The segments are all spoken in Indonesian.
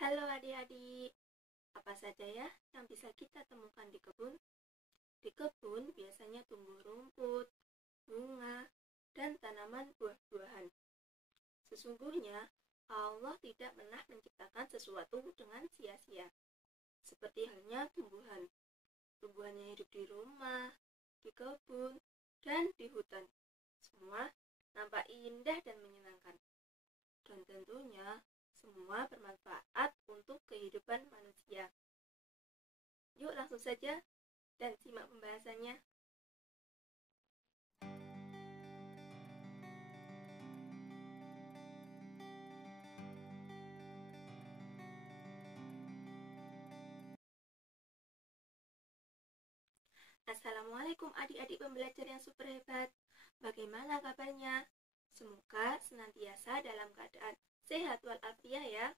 Halo adik-adik, apa saja ya yang bisa kita temukan di kebun? Di kebun biasanya tumbuh rumput, bunga, dan tanaman buah-buahan. Sesungguhnya, Allah tidak pernah menciptakan sesuatu dengan sia-sia. Seperti halnya tumbuhan. Tumbuhannya hidup di rumah, di kebun, dan di hutan. Semua nampak indah dan menyenangkan. Dan tentunya semua bermanfaat untuk kehidupan manusia. Yuk langsung saja dan simak pembahasannya. Assalamualaikum adik-adik pembelajar yang super hebat. Bagaimana kabarnya? Semoga senantiasa dalam keadaan sehat walafiat ya.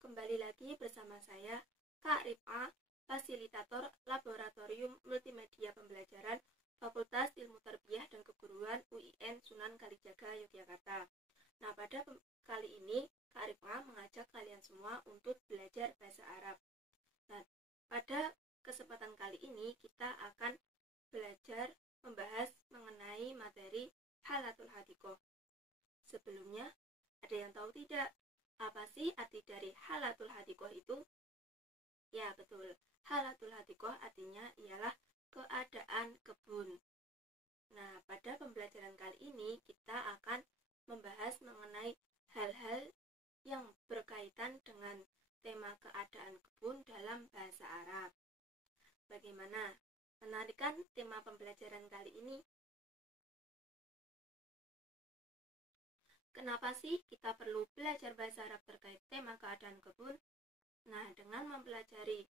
Kembali lagi bersama saya, Kak Rif'a, fasilitator Laboratorium Multimedia Pembelajaran Fakultas Ilmu Tarbiyah dan Keguruan UIN Sunan Kalijaga, Yogyakarta. Nah, pada kali ini Kak Rif'a mengajak kalian semua untuk belajar bahasa Arab. Nah, pada kesempatan kali ini kita akan belajar membahas mengenai materi halatul hadikoh. Sebelumnya, ada yang tahu tidak? Apa sih arti dari halatul hadikoh itu? Ya, betul. Halatul hadikoh artinya ialah keadaan kebun. Nah, pada pembelajaran kali ini kita akan membahas mengenai hal-hal yang berkaitan dengan tema keadaan kebun dalam bahasa Arab. Bagaimana? Menarik kan tema pembelajaran kali ini? Kenapa sih kita perlu belajar bahasa Arab terkait tema keadaan kebun? Nah, dengan mempelajari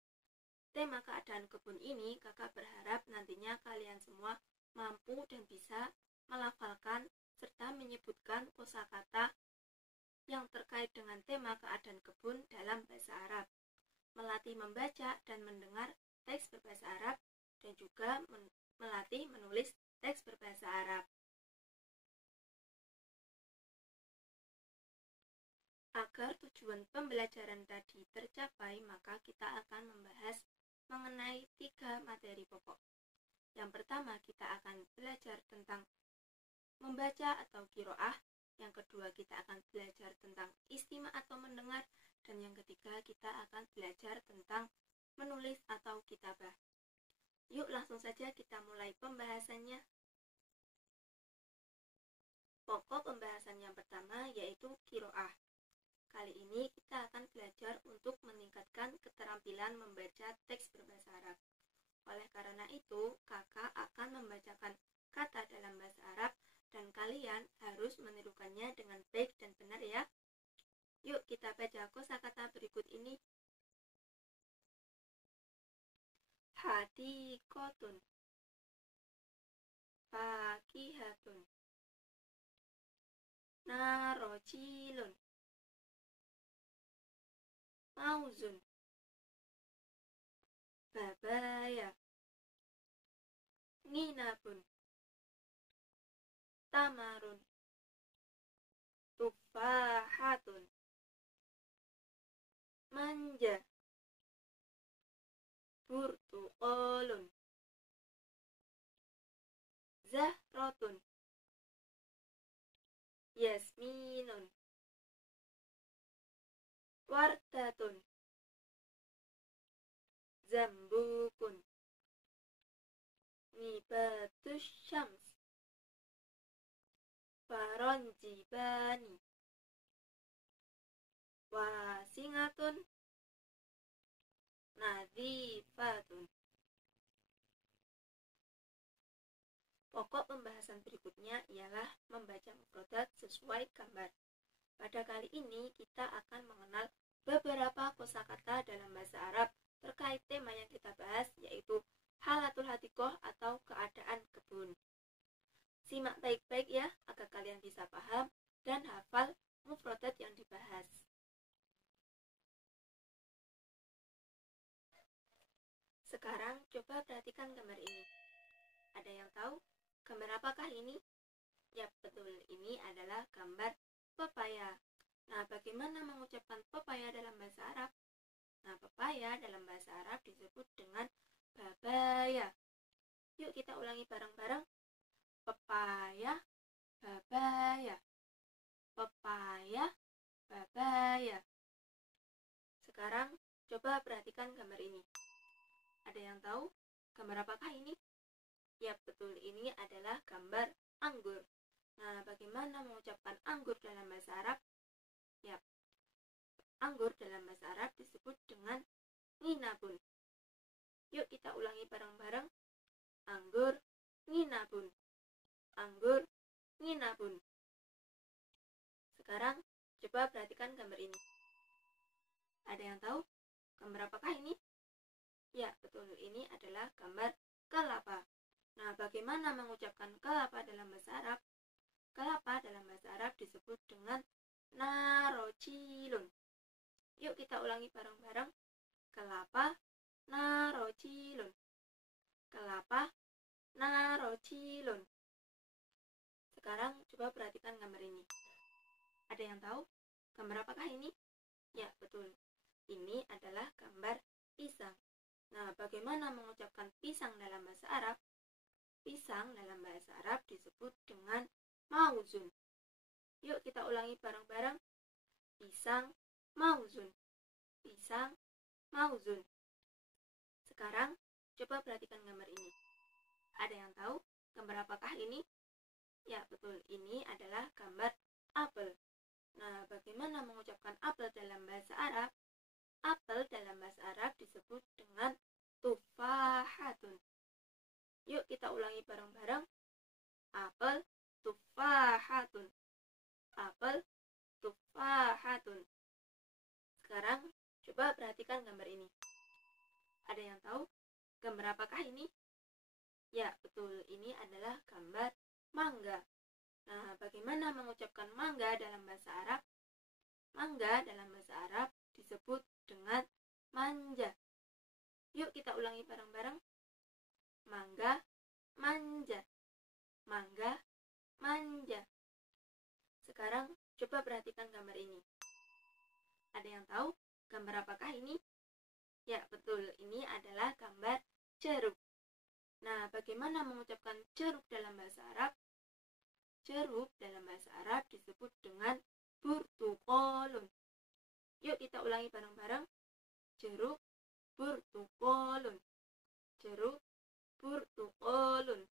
tema keadaan kebun ini, kakak berharap nantinya kalian semua mampu dan bisa melafalkan serta menyebutkan kosakata yang terkait dengan tema keadaan kebun dalam bahasa Arab, melatih membaca dan mendengar teks berbahasa Arab, dan juga melatih menulis teks berbahasa Arab. Agar tujuan pembelajaran tadi tercapai, maka kita akan membahas mengenai 3 materi pokok. Yang pertama, kita akan belajar tentang membaca atau qiraah. Yang kedua, kita akan belajar tentang istima atau mendengar. Dan yang ketiga, kita akan belajar tentang menulis atau kitabah. Yuk langsung saja kita mulai pembahasannya. Pokok pembahasan yang pertama yaitu qiraah. Kali ini kita akan belajar untuk meningkatkan keterampilan membaca teks berbahasa Arab. Oleh karena itu, kakak akan membacakan kata dalam bahasa Arab dan kalian harus menirukannya dengan baik dan benar ya. Yuk kita baca kosakata berikut ini. Hadikotun, fakihatun, narojilun, mauzun, babaya, nginabun, tamarun, tufahatun, manja, burtuqolun, zahrotun, yasminun, wardatun, zambukun, nibatus syams, faronjibani, wasingatun, nadifatun. Pokok pembahasan berikutnya ialah membaca mufradat sesuai gambar. Pada kali ini kita akan mengenal beberapa kosakata dalam bahasa Arab terkait tema yang kita bahas, yaitu halatul hadikoh atau keadaan kebun. Simak baik-baik ya agar kalian bisa paham dan hafal mufradat yang dibahas. Sekarang coba perhatikan gambar ini. Ada yang tahu gambar apakah ini? Ya betul, ini adalah gambar pepaya. Nah, bagaimana mengucapkan pepaya dalam bahasa Arab? pepaya dalam bahasa Arab disebut dengan babaya. Yuk kita ulangi bareng-bareng. Pepaya, babaya. Pepaya, babaya. Sekarang coba perhatikan gambar ini. Ada yang tahu gambar apakah ini? Ya, betul, ini adalah gambar anggur. Nah, bagaimana mengucapkan anggur dalam bahasa Arab? Ya, anggur dalam bahasa Arab disebut dengan nginabun. Yuk kita ulangi bareng-bareng. Anggur, nginabun. Anggur, nginabun. Sekarang coba perhatikan gambar ini. Ada yang tahu gambar apakah ini? Ya, betul, ini adalah gambar kelapa. Nah, bagaimana mengucapkan kelapa dalam bahasa Arab? Kelapa dalam bahasa Arab disebut dengan narocilun. Yuk kita ulangi bareng-bareng. Kelapa, narocilun. Kelapa, narocilun. Sekarang coba perhatikan gambar ini. Ada yang tahu gambar apakah ini? Ya, betul. Ini adalah gambar pisang. Nah, bagaimana mengucapkan pisang dalam bahasa Arab? Pisang dalam bahasa Arab disebut dengan mauzun. Yuk kita ulangi bareng-bareng. Pisang, mauzun. Pisang, mauzun. Sekarang coba perhatikan gambar ini. Ada yang tahu gambar apakah ini? Ya, betul. Ini adalah gambar apel. Nah, bagaimana mengucapkan apel dalam bahasa Arab? Apel dalam bahasa Arab disebut dengan tufahatun. Yuk kita ulangi bareng-bareng. Apel, tufahatun. Apel, tufahatun. Sekarang coba perhatikan gambar ini. Ada yang tahu gambar apakah ini? Ya, betul. Ini adalah gambar mangga. Nah, bagaimana mengucapkan mangga dalam bahasa Arab? Mangga dalam bahasa Arab disebut dengan manja. Yuk kita ulangi bareng-bareng. Mangga, manja. Mangga, manja. Sekarang coba perhatikan gambar ini. Ada yang tahu gambar apakah ini? Ya, betul. Ini adalah gambar jeruk. Nah, bagaimana mengucapkan jeruk dalam bahasa Arab? Jeruk dalam bahasa Arab disebut dengan burtukolun. Yuk kita ulangi bareng-bareng. Jeruk, burtukolun. Jeruk, burtukolun.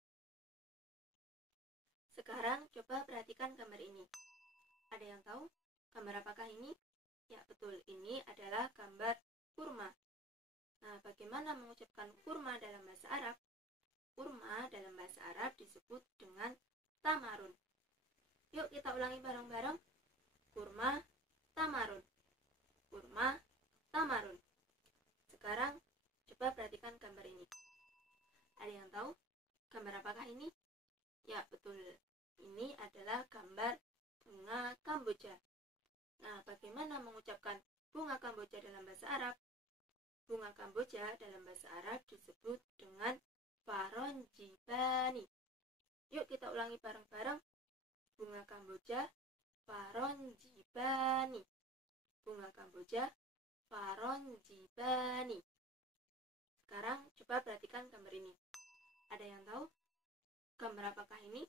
Sekarang coba perhatikan gambar ini. Ada yang tahu gambar apakah ini? Ya, betul. Ini adalah gambar kurma. Nah, bagaimana mengucapkan kurma dalam bahasa Arab? Kurma dalam bahasa Arab disebut dengan tamarun. Yuk kita ulangi bareng-bareng. Kurma, tamarun. Kurma, tamarun. Sekarang coba perhatikan gambar ini. Ada yang tahu gambar apakah ini? Ya, betul. Ini adalah gambar bunga kamboja. Nah, bagaimana mengucapkan bunga kamboja dalam bahasa Arab? Bunga kamboja dalam bahasa Arab disebut dengan faronjibani. Yuk kita ulangi bareng-bareng. Bunga kamboja, faronjibani. Bunga kamboja, faronjibani. Sekarang coba perhatikan gambar ini. Ada yang tahu gambar apakah ini?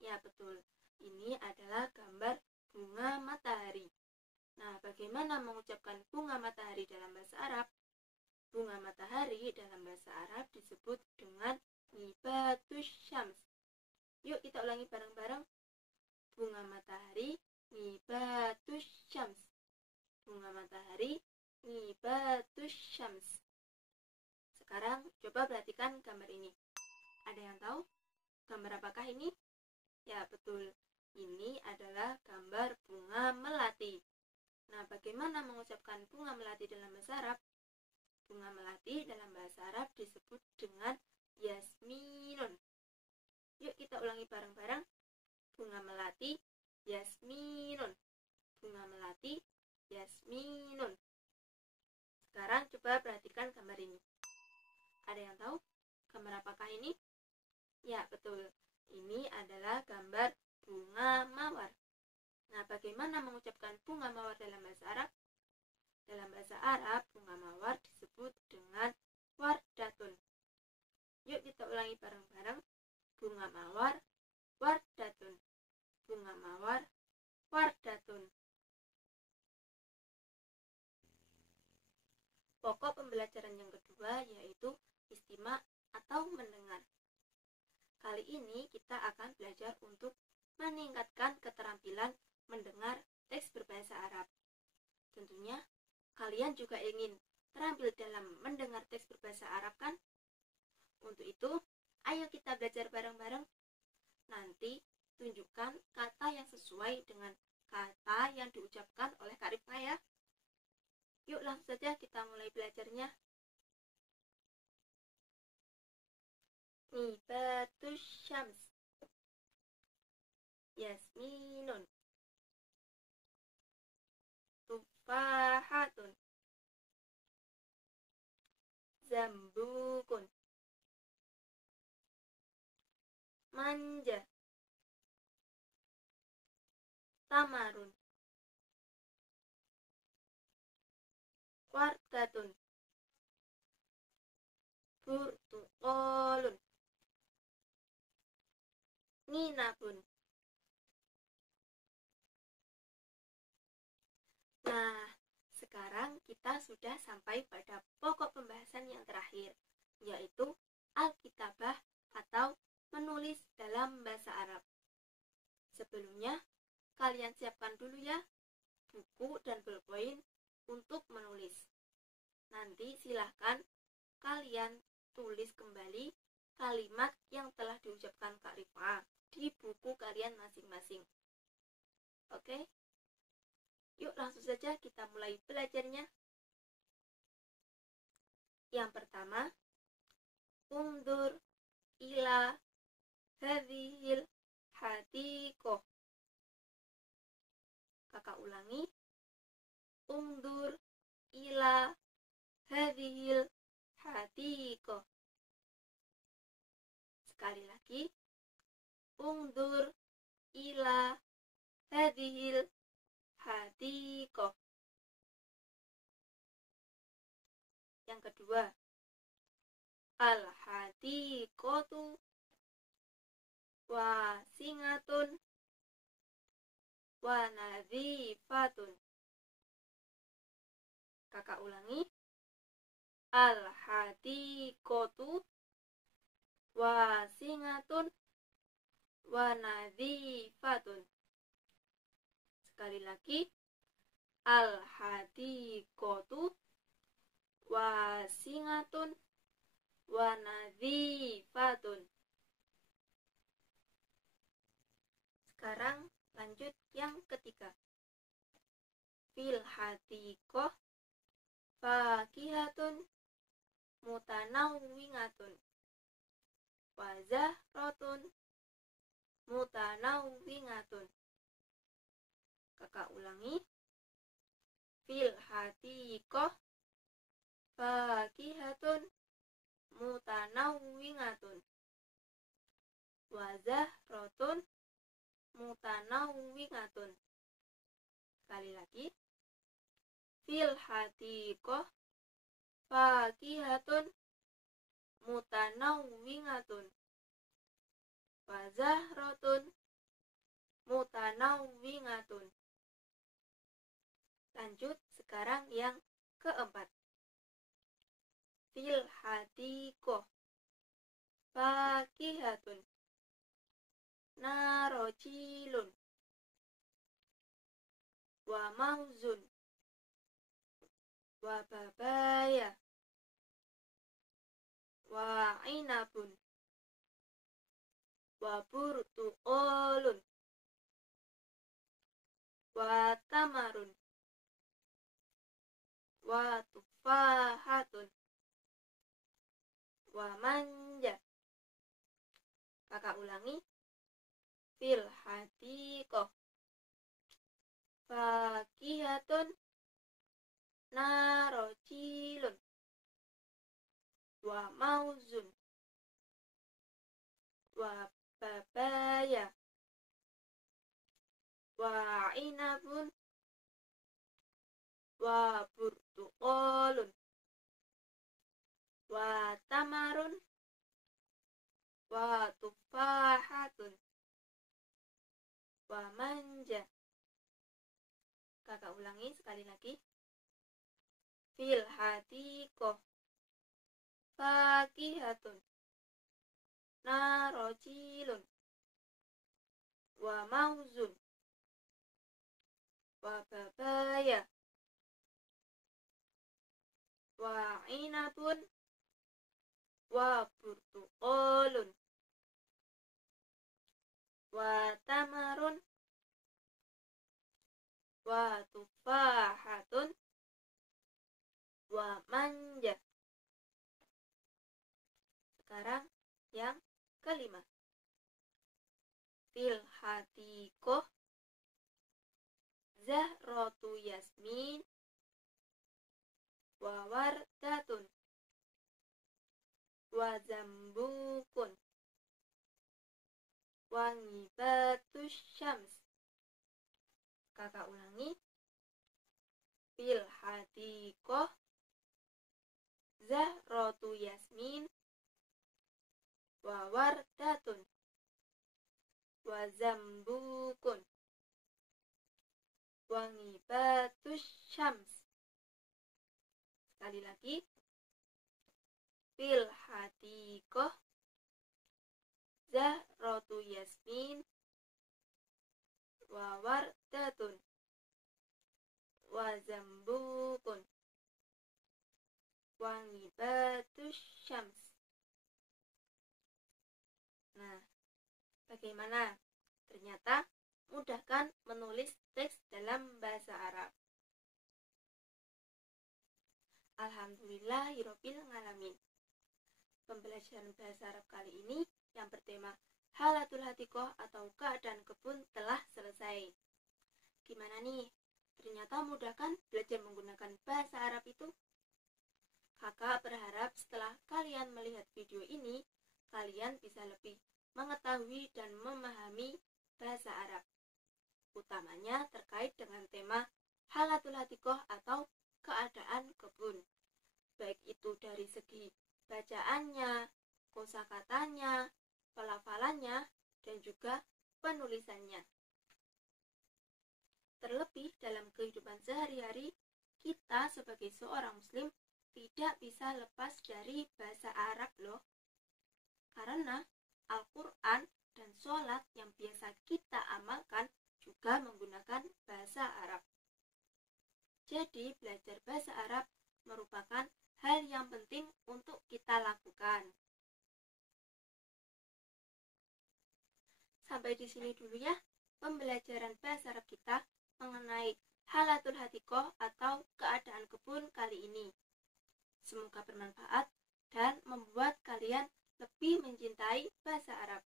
Ya, betul. Ini adalah gambar bunga matahari. Nah, bagaimana mengucapkan bunga matahari dalam bahasa Arab? Bunga matahari dalam bahasa Arab disebut dengan nibatus syams. Yuk kita ulangi bareng-bareng. Bunga matahari, nibatus syams. Bunga matahari, nibatus syams. Sekarang coba perhatikan gambar ini. Ada yang tahu gambar apakah ini? Ya, betul. Ini adalah gambar bunga melati. Nah, bagaimana mengucapkan bunga melati dalam bahasa Arab? Bunga melati dalam bahasa Arab disebut dengan yasminun. Yuk kita ulangi bareng-bareng. Bunga melati, yasminun. Bunga melati, yasminun. Sekarang coba perhatikan gambar ini. Ada yang tahu gambar apakah ini? Ya, betul. Ini adalah gambar bunga mawar. Nah, bagaimana mengucapkan bunga mawar dalam bahasa Arab? Dalam bahasa Arab, bunga mawar mulai bareng-bareng. Bunga mawar, wardatun. Bunga mawar, wardatun. Pokok pembelajaran yang kedua yaitu istima' atau mendengar. Kali ini kita akan belajar untuk meningkatkan keterampilan mendengar teks berbahasa Arab. Tentunya kalian juga ingin terampil dalam mendengar teks berbahasa Arab kan? Untuk itu, ayo kita belajar bareng-bareng. Nanti tunjukkan kata yang sesuai dengan kata yang diucapkan oleh Kak Rifka ya. Yuk langsung saja kita mulai belajarnya. Nibatus syams, yasminun, tufahatun, zambukun, manja, tamarun, wardatun, burtuqolun, nginabun. Nah, sekarang kita sudah sampai pada pokok pembahasan yang terakhir, yaitu Alkitabah atau menulis dalam bahasa Arab. Sebelumnya, kalian siapkan dulu ya buku dan bolpoin untuk menulis. Nanti silahkan kalian tulis kembali kalimat yang telah diucapkan Kak Rifka di buku kalian masing-masing. Oke? Yuk langsung saja kita mulai belajarnya. Yang pertama, undur ila hadhil hadiqah. Kakak ulangi. Undur ila hadhil hadiqah. Sekali lagi. Undur ila hadhil hadiqah. Yang kedua, al-hadiqatu wasingatun wa nadhifatun. Kakak ulangi. Al-hadiqatu wasingatun wa nadhifatun. Sekali lagi. Al-hadiqatu wasingatun wa nadhifatun. Sekarang lanjut yang ketiga. Fil hadiqah fakihatun mutanawwingatun wa zahratun mutanawwingatun. Kakak ulangi. Fil hadiqah fakihatun mutanawwingatun wa zahratun mutanawwingatun. Sekali lagi. Fil hadiqah fakihatun mutanawwingatun wa zahratun mutanawwingatun. Lanjut sekarang yang keempat. Fil hadiqah fakihatun narojilun wa mauzun wa babaya wa inabun wa burtuqolun wa tamarun wa tufahatun wa manja. Kakak ulangi. Fil hadiqah fakihatun narojilun wa mauzun wa babaya wa inabun wa burtuqolun wa tamarun wa tufahatun, wa manja. Kakak ulangi sekali lagi. Fil hadiqah fakihatun narojilun wa mauzun wa babaya wa inabun wa burtuqolun wa tamarun wa tufahatun wa manja. Sekarang yang kelima. Fil hadiqah zahratu yasmin wa wardatun wa zambukun wa ngibatus syams. Kakak ulangi. Fil hadiqah zahratu yasmin wa wardatun wa zambukun wa ngibatus syams. Sekali lagi. Fil hadiqah zahratu yasmin wa wardatun wa zambukun wa ngibatus syams. Nah, bagaimana? Ternyata mudah kan menulis teks dalam bahasa Arab? Alhamdulillahirabbil alamin. Pembelajaran bahasa Arab kali ini yang bertema halatul hadiqah atau keadaan kebun telah selesai. Gimana nih? Ternyata mudah kan belajar menggunakan bahasa Arab itu? Kakak berharap setelah kalian melihat video ini, kalian bisa lebih mengetahui dan memahami bahasa Arab, utamanya terkait dengan tema halatul hadiqah atau keadaan kebun, baik itu dari segi bacaannya, kosakatanya, pelafalannya, dan juga penulisannya. Terlebih dalam kehidupan sehari-hari, kita sebagai seorang muslim tidak bisa lepas dari bahasa Arab loh. Karena Al-Quran dan sholat yang biasa kita amalkan juga menggunakan bahasa Arab. Jadi belajar bahasa Arab merupakan hal yang penting untuk kita lakukan. Sampai di sini dulu ya pembelajaran bahasa Arab kita mengenai halatul hadiqah atau keadaan kebun kali ini. Semoga bermanfaat dan membuat kalian lebih mencintai bahasa Arab.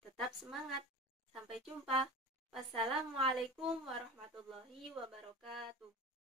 Tetap semangat. Sampai jumpa. Wassalamualaikum warahmatullahi wabarakatuh.